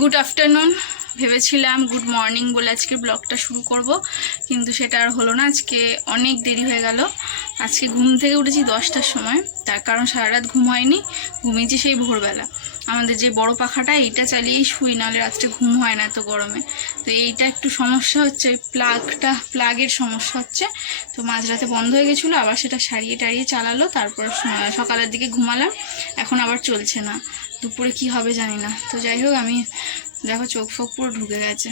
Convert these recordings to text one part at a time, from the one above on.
Good afternoon. ভেবেছিলাম good morning বলে আজকে ব্লগটা শুরু করব, কিন্তু সেটা আর হলো না। আজকে অনেক দেরি হয়ে গেল। আজকে ঘুম থেকে উঠেছি 10টার সময়, তার কারণ সারা রাত ঘুম হয়নি। ঘুমিয়েছি সেই ভোরবেলা। আমাদের যে বড় পাখাটা এইটা চালিয়েই শুই, নাহলে রাত্রে ঘুম হয় না এত গরমে। তো এইটা একটু সমস্যা হচ্ছে, প্লাগের সমস্যা হচ্ছে। তো মাঝরাতে বন্ধ হয়ে গেছিলো, আবার সেটা সারিয়ে টারিয়ে চালালো, তারপর সকালের দিকে ঘুমালাম। এখন আবার চলছে না। দুপুরে কি হবে জানি না। তো যাই হোক, আমি দেখো চোখ ফোক পুরো ঢুকে গেছে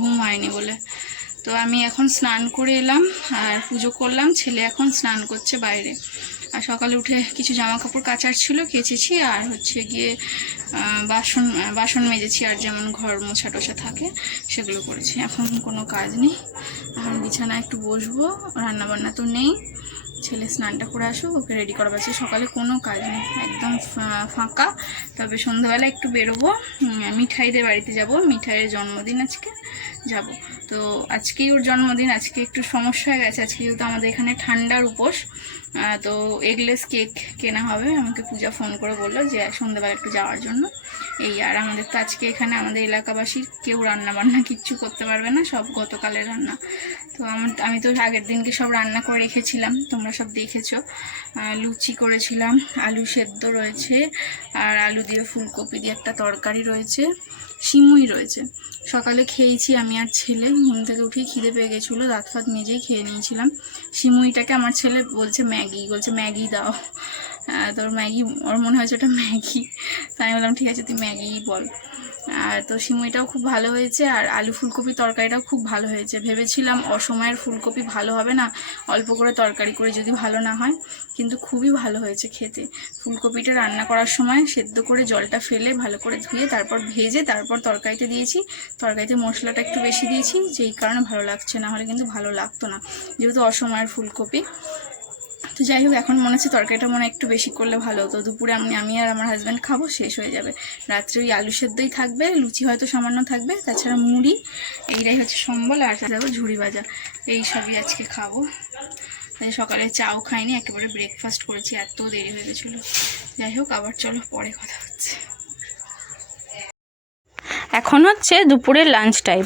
ঘুম হয়নি বলে। তো আমি এখন স্নান করে এলাম আর পুজো করলাম। ছেলে এখন স্নান করছে বাইরে। আর সকালে উঠে কিছু জামা কাপড় কাচার ছিল, কেচেছি। আর হচ্ছে গিয়ে বাসন মেজেছি, আর যেমন ঘর মোছা টোছা থাকে সেগুলো করেছি। এখন কোনো কাজ নেই, এখন বিছানায় একটু বসবো। রান্নাবান্না তো নেই, ছেলে স্নানটা করে আসুক, ওকে রেডি করা আছে। সকালে কোনো কাজ নেই, একদম ফাঁকা। তবে সন্ধ্যাবেলা একটু বেরোবো, মিঠাইদের বাড়িতে যাব। মিঠাইয়ের জন্মদিন আজকে যাব। তো আজকেই ওর জন্মদিন। আজকে একটু সমস্যা হয়ে গেছে, আজকে যেহেতু আমাদের এখানে ঠান্ডার উপোস। তো এগলেস কেক কেনা হবে। আমাকে পূজা ফোন করে বললো যে সন্ধ্যাবেলা একটু যাওয়ার জন্য। এই আর আমাদের তো আজকে এখানে আমাদের এলাকাবাসী কেউ রান্না বান্না কিচ্ছু করতে পারবে না, সব গতকালের রান্না। তো আমি তো আগের দিনকে সব রান্না করে রেখেছিলাম, তোমরা সব দেখেছো। লুচি করেছিলাম, আলু সেদ্ধ রয়েছে, আর আলু দিয়ে ফুলকপি দিয়ে একটা তরকারি রয়েছে, সিমুই রয়েছে। সকালে খেয়েছি আমি আর ছেলে। ঘুম থেকে উঠেই খিদে পেয়ে গেছিলো, দাঁত ফাত মেজেই খেয়ে নিয়েছিলাম। সিমুইটাকে আমার ছেলে বলছে ম্যাগি দাও। তোর ম্যাগি, ওর মনে হয়েছে ওটা ম্যাগি। তাই আমি বললাম ঠিক আছে তুই ম্যাগিই বল। আর তো সিমুইটাও খুব ভালো হয়েছে, আর আলু ফুলকপি তরকারিটাও খুব ভালো হয়েছে। ভেবেছিলাম অসময়ের ফুলকপি ভালো হবে না, অল্প করে তরকারি করে যদি ভালো না হয়, কিন্তু খুবই ভালো হয়েছে খেতে। ফুলকপিটা রান্না করার সময় সেদ্ধ করে জলটা ফেলে ভালো করে ধুয়ে তারপর ভেজে তারপর তরকারিতে দিয়েছি। তরকারিতে মশলাটা একটু বেশি দিয়েছি, যেই কারণে ভালো লাগছে, না হলে কিন্তু ভালো লাগতো না, যেহেতু অসময়ের ফুলকপি। তো যাই হোক, এখন মনে হচ্ছে তরকারিটা একটু বেশি করলে ভালো হতো। দুপুরে আমি আর আমার হাজব্যান্ড খাবো, শেষ হয়ে যাবে। রাত্রে ওই আলু সেদ্ধই থাকবে, লুচি হয়তো সামান্য থাকবে, তাছাড়া মুড়ি, এইটাই হচ্ছে সম্বল। আর যাবো ঝুড়ি ভাজা, এই সবই আজকে খাবো। সকালে চাও খাইনি, একেবারে ব্রেকফাস্ট করেছি, এত দেরি হয়ে গেছিলো। যাই হোক, আবার চলো পরে কথা হচ্ছে। এখন হচ্ছে দুপুরের লাঞ্চ টাইম।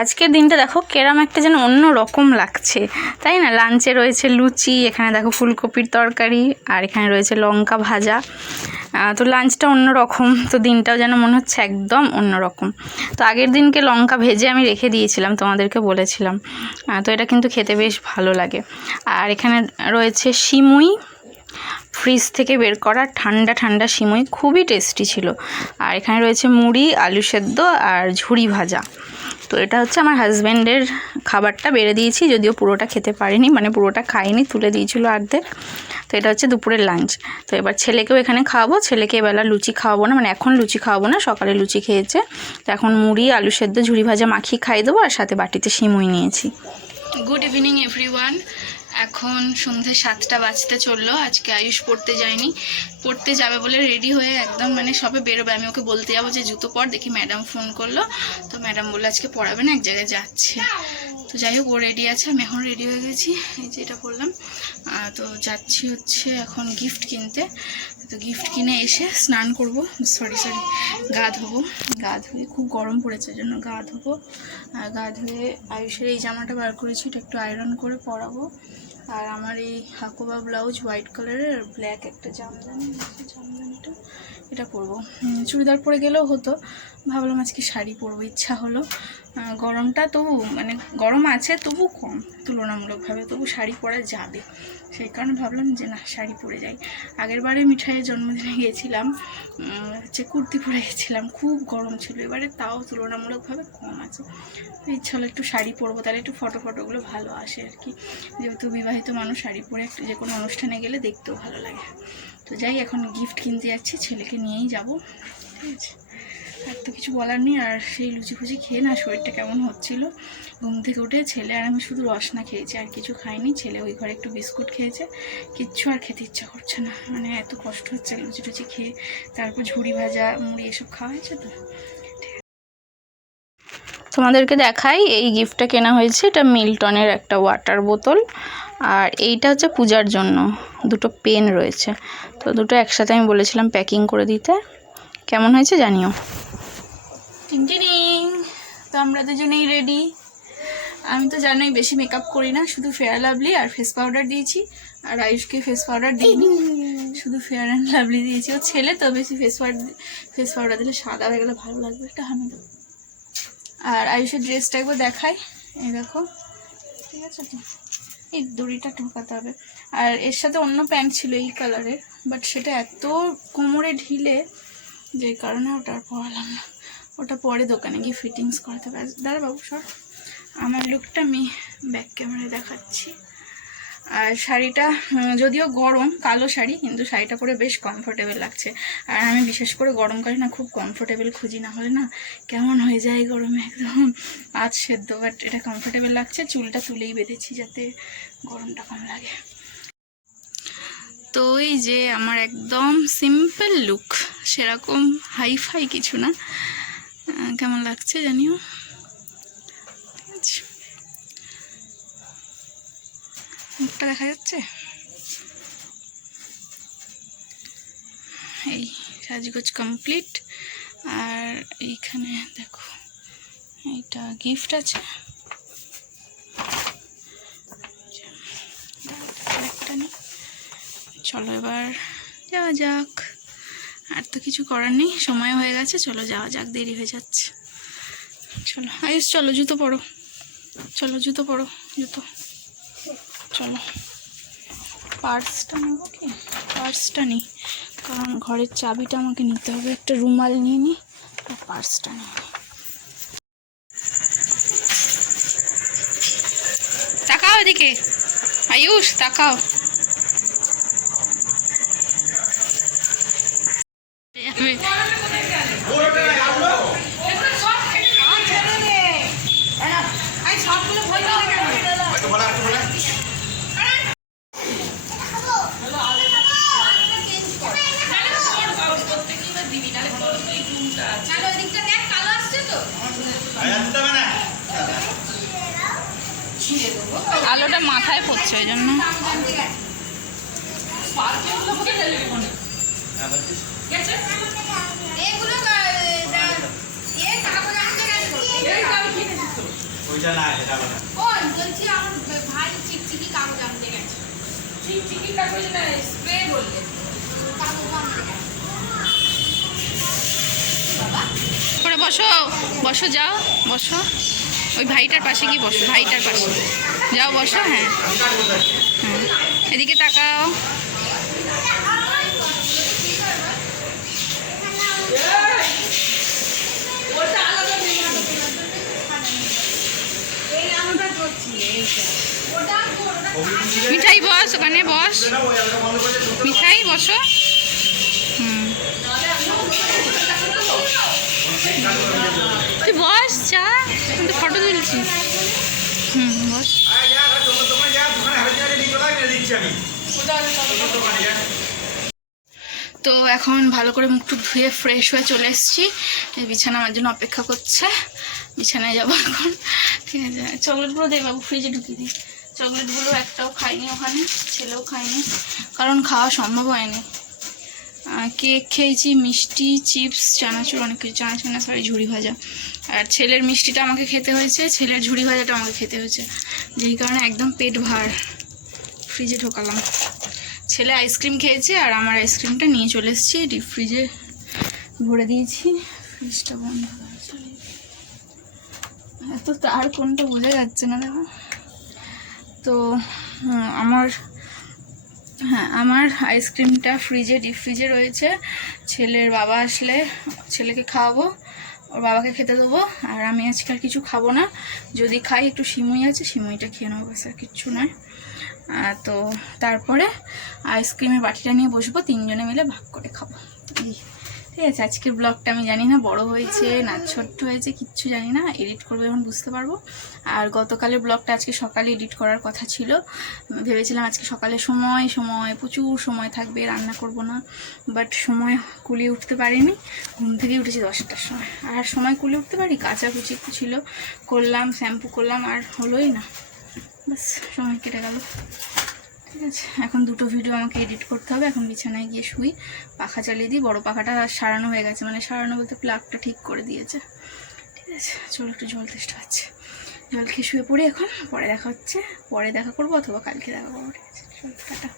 আজকের দিনটা দেখো কেরম একটা যেন অন্য রকম লাগছে, তাই না? লাঞ্চে রয়েছে লুচি, এখানে দেখো ফুলকপির তরকারি, আর এখানে রয়েছে লঙ্কা ভাজা। তো লাঞ্চটা অন্যরকম, তো দিনটাও যেন মনে হচ্ছে একদম অন্যরকম। তো আগের দিনকে লঙ্কা ভেজে আমি রেখে দিয়েছিলাম, তোমাদেরকে বলেছিলাম। তো এটা কিন্তু খেতে বেশ ভালো লাগে। আর এখানে রয়েছে সিমুই, ফ্রিজ থেকে বের করা ঠান্ডা ঠান্ডা সিমুই, খুবই টেস্টি ছিল। আর এখানে রয়েছে মুড়ি, আলু সেদ্ধ আর ঝুড়ি ভাজা। তো এটা হচ্ছে আমার হাজব্যান্ডের খাবারটা বেড়ে দিয়েছি, যদিও পুরোটা খেতে পারিনি, পুরোটা খাইনি, তুলে দিয়েছিল অর্ধেক। তো এটা হচ্ছে দুপুরের লাঞ্চ। তো এবার ছেলেকেও এখানে খাওয়াবো। ছেলেকে এবেলা লুচি খাওয়াবো না, এখন লুচি খাওয়াবো না, সকালে লুচি খেয়েছে। তো এখন মুড়ি, আলু সেদ্ধ, ঝুড়ি ভাজা মাখিয়ে খাইয়ে দেবো, আর সাথে বাটিতে সিমুই নিয়েছি। Good evening everyone. এখন সন্ধ্যে 7টা বাজতে চললো। আজকে আয়ুষ পড়তে যায়নি, পড়তে যাবে বলে রেডি হয়ে একদম সবে বেরোবে। আমি ওকে বলতে যাবো যে জুতো পর, দেখি ম্যাডাম ফোন করলো। তো ম্যাডাম বললো আজকে পড়াবে না, এক জায়গায় যাচ্ছে। তো যাই হোক, ও রেডি আছে, আমি এখন রেডি হয়ে গেছি, এই যে এটা করলাম। তো যাচ্ছি হচ্ছে এখন গিফট কিনতে। তো গিফট কিনে এসে স্নান করব, গা ধোবো। গা ধুয়ে, খুব গরম পড়েছে জন্য গা ধোবো। আর গা ধুয়ে আয়ুষের এই জামাটা বার করেছি, এটা একটু আয়রন করে পরাবো। আর আমার এই হাকোবা ব্লাউজ হোয়াইট কালারের, ব্ল্যাক একটা জামদানিটা, এটা পরবো। চুড়িদার পরে গেলেও হতো, ভাবলাম আজকে শাড়ি পরবো, ইচ্ছা হলো। গরমটা তবু গরম আছে, তবু কম তুলনামূলকভাবে, তবু শাড়ি পরা যাবে, সেই কারণে ভাবলাম যে না, শাড়ি পরে যাই। আগের বারে মিঠাইয়ের জন্মদিনে গিয়েছিলাম, হচ্ছে কুর্তি পরে গেছিলাম, খুব গরম ছিল। এবারে তাও তুলনামূলকভাবে কম আছে। তো ইচ্ছা হলো একটু শাড়ি পরবো, তাহলে একটু ফটোগুলো ভালো আসে আর কি। যেহেতু বিবাহিত মানুষ, শাড়ি পরে একটু যে কোনো অনুষ্ঠানে গেলে দেখতেও ভালো লাগে। তো যাই, এখন গিফট কিনতে যাচ্ছি, ছেলেকে নিয়েই যাবো, ঠিক আছে? আর তো কিছু বলার নেই। আর সেই লুচি ফুচি খেয়ে না শরীরটা কেমন হচ্ছিল। ঘুম থেকে উঠে ছেলে আর আমি শুধু রসনা খেয়েছি, আর কিছু খাইনি। ছেলে ওই ঘরে একটু বিস্কুট খেয়েছে, কিচ্ছু আর খেতে ইচ্ছা করছে না, এত কষ্ট হচ্ছে লুচি টুচি খেয়ে। তারপর ঝুড়ি ভাজা, মুড়ি এসব খাওয়া হয়েছে। তো তোমাদেরকে দেখাই, এই গিফটটা কেনা হয়েছে, এটা মিল্টনের একটা ওয়াটার বোতল। আর এইটা হচ্ছে পূজার জন্য, দুটো পেন রয়েছে। তো দুটো একসাথে আমি বলেছিলাম প্যাকিং করে দিতে। কেমন হয়েছে জানিও। টিং। তো আমরা দুজনেই রেডি। আমি তো জানোই বেশি মেকআপ করি না, শুধু ফেয়ার লাভলি আর ফেস পাউডার দিয়েছি। আর আয়ুষকে ফেস পাউডার দিইনি, শুধু ফেয়ার অ্যান্ড লাভলি দিয়েছি। ও ছেলে তো বেশি ফেস পাউডার দিলে সাদা হয়ে গেলে ভালো লাগবে, একটা হামি দেবো। আর আয়ুষের ড্রেসটা একবার দেখাই, এই দেখো, ঠিক আছে তো, এই দড়িটা ঢোকাতে হবে। আর এর সাথে অন্য প্যান্ট ছিল এই কালারের, বাট সেটা এত কোমরে ঢিলে যে কারণে ওটা আর পরালাম না। ওটা পরে দোকানে গিয়ে ফিটিংস করাতে পারে। দাঁড়া বাবু সর, আমার লুকটা আমি ব্যাক ক্যামেরায় দেখাচ্ছি। আর শাড়িটা যদিও গরম, কালো শাড়ি, কিন্তু শাড়িটা পরে বেশ কমফোর্টেবল লাগছে। আর আমি বিশেষ করে গরমকালে না খুব কমফোর্টেবল খুঁজি, না হলে না কেমন হয়ে যায় গরমে, একদম আজ সেদ্ধ। বাট এটা কমফোর্টেবল লাগছে। চুলটা তুলেই বেঁধেছি যাতে গরমটা কম লাগে। তো এই যে আমার একদম সিম্পল লুক, সেরকম হাইফাই কিছু না। কেমন লাগছে জানিও। মুখটা দেখা যাচ্ছে। এই সাজগোজ কমপ্লিট। আর এইখানে দেখো এইটা গিফট আছে, একটা নেই। চলো এবার যাওয়া যাক। আর তো কিছু করার নেই, সময় হয়ে গেছে, চলো যাওয়া যাক, দেরি হয়ে যাচ্ছে। চলো আয়ুষ, চলো জুতো পরো, চলো জুতো পরো, জুতো। চলো পার্সটা নেবো কি? পার্সটা নিই, কারণ ঘরের চাবিটা আমাকে নিতে হবে। একটা রুমাল নিয়ে নিই আর পার্সটা নিয়ে নিই। তাকাও এদিকে আয়ুষ, তাকাও। আলোটা মাথায় পড়ছে ওই জন্য। বসো বসো, যাও বসো, ওই ভাইটার পাশে গিয়ে বসো, ভাইটার পাশে যাও বসো। হ্যাঁ হ্যাঁ, এদিকে তাকাও। মিঠাই বস, ওখানে বস, মিঠাই বসো। তুই বস, চা, কিন্তু ফটো তুলছি। বস। তো এখন ভালো করে মুখ টুক ধুয়ে ফ্রেশ হয়ে চলে এসেছি। এই বিছানা আমার জন্য অপেক্ষা করছে, বিছানায় যাবো এখন। ঠিক আছে, চকলেটগুলো দে বাবু, ফ্রিজে ঢুকিয়ে দিই। চকলেটগুলো একটাও খাইনি ওখানে, ছেলেও খায়নি, কারণ খাওয়া সম্ভব হয়নি। কেক খেয়েছি, মিষ্টি, চিপস, চানাচুর, অনেক কিছু। চানাচুর না, সরি, ঝুড়ি ভাজা। আর ছেলের মিষ্টিটা আমাকে খেতে হয়েছে, ছেলের ঝুড়ি ভাজাটা আমাকে খেতে হয়েছে, যেই কারণে একদম পেট ভার। ফ্রিজে ঢোকালাম। ছেলে আইসক্রিম খেয়েছে আর আমার আইসক্রিমটা নিয়ে চলে এসেছি, ডিপ ফ্রিজে ভরে দিয়েছি। ফ্রিজটা বন্ধ হয়েছে, এত তার কোনটা বোঝা যাচ্ছে না দেখো। তো আমার আইসক্রিমটা ফ্রিজে, ডিপ ফ্রিজে রয়েছে। ছেলের বাবা আসলে ছেলেকে খাওয়াবো, ওর বাবাকে খেতে দেবো। আর আমি আজকে আর কিছু খাবো না, যদি খাই একটু সিমুই আছে, সিমুইটা খেয়ে নেবো, ব্যাস আর কিচ্ছু নয়। তো তারপরে আইসক্রিমের বাটিটা নিয়ে বসবো, তিনজনে মিলে ভাগ করে খাবো। ঠিক আছে, আজকের ব্লগটা আমি জানি না বড় হয়েছে না ছোট্ট হয়েছে, কিচ্ছু জানি না, এডিট করবো এখন বুঝতে পারবো। আর গতকালের ব্লগটা আজকে সকালে এডিট করার কথা ছিল, ভেবেছিলাম আজকে সকালে সময় প্রচুর সময় থাকবে, রান্না করব না, বাট সময় কুলিয়ে উঠতে পারিনি। ঘুম থেকে উঠেছি 10টার সময়, আর সময় কুলিয়ে উঠতে পারি? কাচাকুচি একটু ছিল, করলাম, শ্যাম্পু করলাম, আর হলোই না, বাস সময় কেটে গেল। ঠিক আছে, এখন দুটো ভিডিও আমাকে এডিট করতে হবে। এখন বিছানায় গিয়ে শুই, পাখা চালিয়ে দিই। বড় পাখাটা সারানো হয়ে গেছে, মানে সারানো বলতে প্লাগটা ঠিক করে দিয়েছে। ঠিক আছে, চলো একটু জল তেষ্টা হচ্ছে, জল খেয়ে শুয়ে পড়ি এখন। পরে দেখা হচ্ছে, পরে দেখা করবো অথবা কালকে দেখা করবো। ঠিক আছে, চলো টাটা।